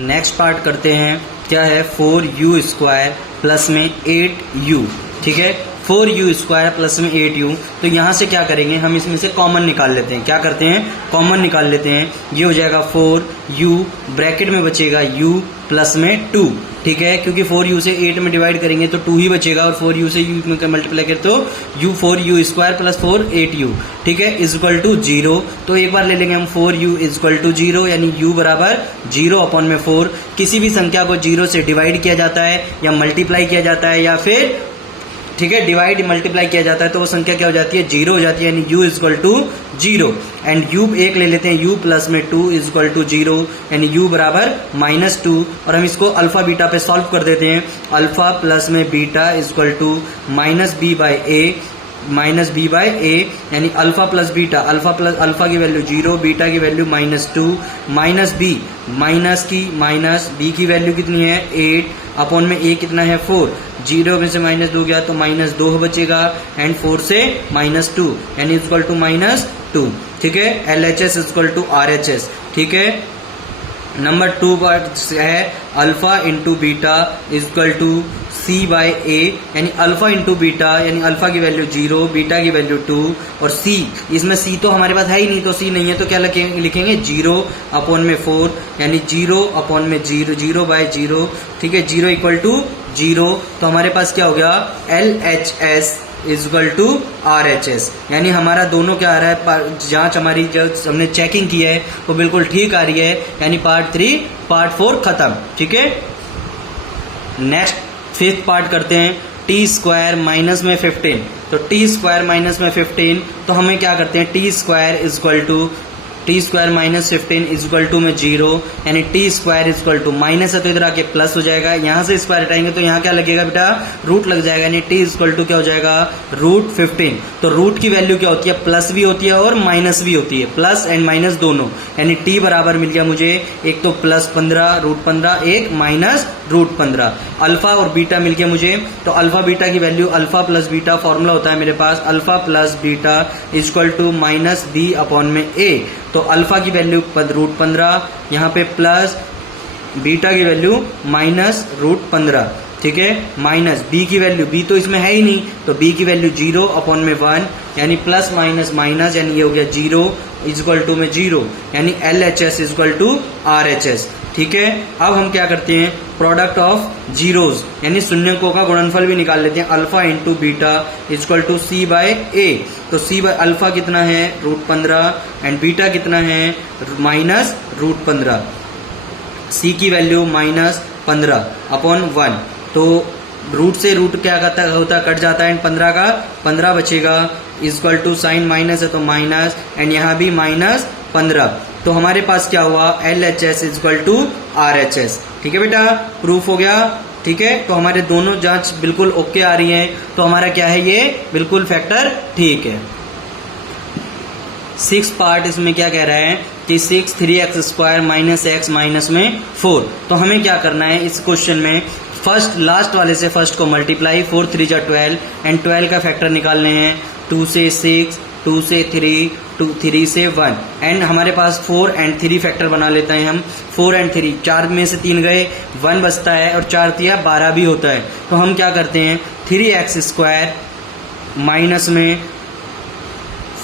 Next part करते हैं, क्या है 4u² प्लस में 8u। ठीक है, 4u² प्लस में 8u। तो यहाँ से क्या करेंगे, हम इसमें से कॉमन निकाल लेते हैं। क्या करते हैं, कॉमन निकाल लेते हैं। ये हो जाएगा 4u, ब्रैकेट में बचेगा u प्लस में 2। ठीक है, क्योंकि 4u से 8 में डिवाइड करेंगे तो 2 ही बचेगा, और 4u से u में मल्टीप्लाई करें तो u 4u² प्लस 4 8u। ठीक है, इज इक्वल टू 0। तो एक बार ले लेंगे हम 4u इज इक्वल टू 0, यानी u बराबर 0 अपॉन में 4। किसी भी संख्या को 0 से डिवाइड किया जाता है या मल्टीप्लाई किया जाता है या फिर ठीक है डिवाइड मल्टीप्लाई किया जाता है तो वो संख्या क्या हो जाती है, 0 हो जाती है, यानी u is equal to 0। And u एक ले लेते हैं, u प्लस में 2 इज इक्वल टू 0, यानी u बराबर -2। और हम इसको अल्फा बीटा पे सॉल्व कर देते हैं। अल्फा प्लस में beta is equal to -b by a, यानी अल्फा प्लस बीटा, अल्फा की वैल्यू 0, बीटा की value -2, minus b, minus b की वैल्यू कितनी है 8 अपॉन में a कितना है 4। 0 में से -2 गया तो -2 बचेगा, एंड 4 से -2 यानी इक्वल टू -2। ठीक है, LHS इक्वल टू RHS। ठीक है, नंबर 2 पार्ट है alpha into beta equal to c by a, यानी अल्फा इंटू बीटा, यानी अल्फा की वैल्यू 0, बीटा की वैल्यू 2, और c, इसमें c तो हमारे पास है ही नहीं, तो c नहीं है तो क्या लिखेंगे 0 अपॉन में 4, यानी 0 अपॉन में 0 बाई 0। ठीक है, 0 इक्वल टू 0। तो हमारे पास क्या हो गया, LHS is equal to RHS, यानी हमारा दोनों क्या आ रहा है, जांच हमारी जो हमने चेकिंग की है वो बिल्कुल ठीक आ रही है, यानी पार्ट 3 पार्ट 4 खत्म। ठीक है, नेक्स्ट 5th पार्ट करते हैं, t² माइनस में 15। तो t² माइनस में 15, तो हमें क्या करते हैं, t² is equal to t² minus 15 is equal to में 0, यानी t² is equal to minus है तो इधर आके प्लस हो जाएगा। यहाँ से स्क्वायर हटाएंगे तो यहाँ क्या लगेगा बेटा, रूट लग जाएगा, यानी t इज इक्वल टू क्या हो जाएगा, √15। तो रूट की वैल्यू क्या होती है, प्लस भी होती है और माइनस भी होती है, प्लस एंड माइनस दोनों, यानी t बराबर मिल गया मुझे, एक तो +15 √15, एक माइनस √15। अल्फा और बीटा मिल गया मुझे, तो अल्फा बीटा की value, alpha plus beta formula होता है मेरे पास, alpha plus beta is equal to -b upon में a। तो अल्फा की वैल्यू √15, यहाँ पे प्लस, बीटा की वैल्यू -√15। ठीक है, माइनस b की वैल्यू, b तो इसमें है ही नहीं, तो b की वैल्यू 0 अपॉन में 1, यानी प्लस माइनस माइनस, यानी ये हो गया 0 इज इक्वल टू में 0, यानी LHS is equal to RHS। ठीक है, अब हम क्या करते हैं, प्रोडक्ट ऑफ जीरोज यानी शून्यकों का गुणनफल भी निकाल लेते हैं। Alpha into beta is equal to c by a। तो c बाय अल्फा कितना है √15 एंड बीटा कितना है -√15। c की वैल्यू -15 अपॉन 1। तो रूट से रूट क्या होता कट जाता है, 15 का 15 बचेगा, is equal to sign minus है तो माइनस, एंड यहाँ भी -15। तो हमारे पास क्या हुआ, LHS is equal to RHS। ठीक है बेटा, प्रूफ हो गया। ठीक है, तो हमारे दोनों जांच बिल्कुल ओके आ रही है, तो हमारा क्या है, ये बिल्कुल फैक्टर ठीक है। 6 पार्ट इसमें क्या कह रहा है कि 6 3x² माइनस x माइनस में 4। तो हमें क्या करना है इस क्वेश्चन में, फर्स्ट लास्ट वाले से फर्स्ट को मल्टीप्लाई, 4 3 जा 12 एंड 12 का फैक्टर निकालने हैं, 2 से 6, 2 से 3, 3 से 1, एंड हमारे पास 4 एंड 3 फैक्टर बना लेते हैं हम। 4 एंड 3, 4 में से 3 गए, 1 बचता है, और 4 3 12 भी होता है। तो हम क्या करते हैं, 3x² माइनस में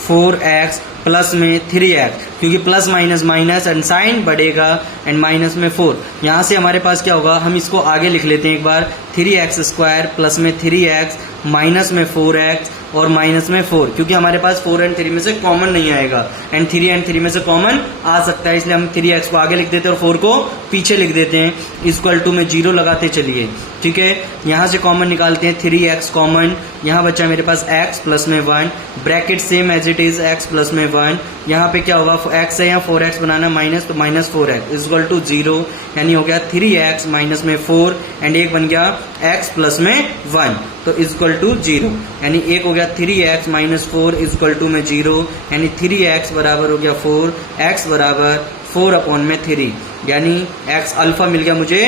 4x प्लस में 3x, क्योंकि plus minus minus and sign बढ़ेगा, एंड माइनस में 4। यहाँ से हमारे पास क्या होगा, हम इसको आगे लिख लेते हैं एक बार, 3x² प्लस में 3x माइनस में 4x और माइनस में 4, क्योंकि हमारे पास 4 एंड 3 में से कॉमन नहीं आएगा, एंड 3 एंड 3 में से कॉमन आ सकता है, इसलिए हम 3x को आगे लिख देते हैं और 4 को पीछे लिख देते हैं, इक्वल टू में 0 लगाते चलिए। ठीक है, यहाँ से कॉमन निकालते हैं, 3x कॉमन, यहाँ बचा मेरे पास x प्लस में 1, bracket same as it is x plus में 1, यहाँ पे क्या होगा, x है यहाँ 4x बनाना माइनस, तो -4x इक्वल टू 0, यानी हो गया 3x माइनस में 4, एंड एक बन गया x प्लस में 1, तो इक्वल टू 0, यानी एक हो गया 3x माइनस 4 इक्वल टू में 0, यानी 3x बराबर हो गया 4, x बराबर 4 अपॉन में 3, यानी x अल्फा मिल गया मुझे।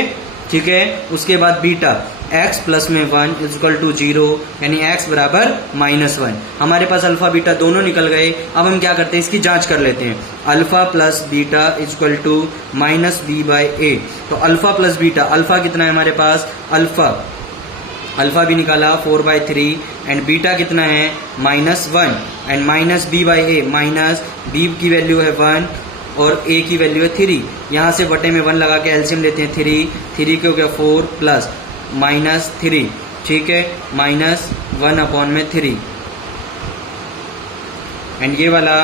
ठीक है, उसके बाद बीटा, x प्लस में 1 इज इक्वल टू 0, यानी x बराबर -1। हमारे पास अल्फा बीटा दोनों निकल गए। अब हम क्या करते हैं, इसकी जांच कर लेते हैं। Alpha plus beta is equal to -b/a। तो अल्फा प्लस बीटा, अल्फा कितना है हमारे पास, अल्फा भी निकाला 4/3 एंड बीटा कितना है -1 एंड -b/a, माइनस b की वैल्यू है 1 और a की वैल्यू है 3। यहाँ से बटे में 1 लगा के एलसीएम लेते हैं 3 के हो गया 4 प्लस -3, ठीक है, -1/3 एंड ये वाला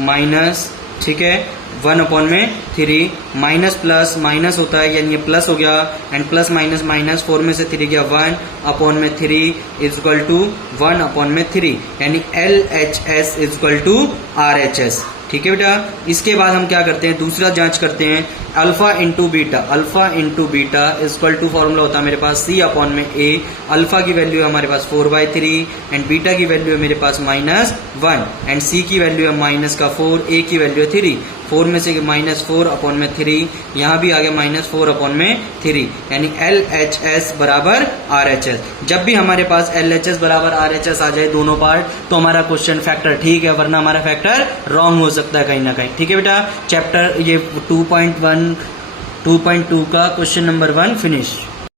माइनस, ठीक है, 1/3 माइनस प्लस माइनस होता है, यानी ये प्लस हो गया एंड प्लस माइनस माइनस 4 में से 3 गया 1/3 इज इक्वल टू 1/3, यानी LHS is equal to RHS। ठीक है बेटा, इसके बाद हम क्या करते हैं, दूसरा जांच करते हैं। Alpha into beta is equal to formula होता है मेरे पास C/A। अल्फा की वैल्यू है हमारे पास 4/3 एंड बीटा की वैल्यू है मेरे पास -1 एंड C की वैल्यू है -4, A की वैल्यू है 3। 4 में से -4/3, यहाँ भी आ गया -4/3, यानी LHS बराबर RHS। जब भी हमारे पास LHS बराबर RHS आ जाए दोनों पार्ट, तो हमारा क्वेश्चन फैक्टर ठीक है, वरना हमारा फैक्टर रॉन्ग हो सकता है कहीं ना कहीं। ठीक है बेटा, चैप्टर ये 2.2 का क्वेश्चन नंबर 1 फिनिश।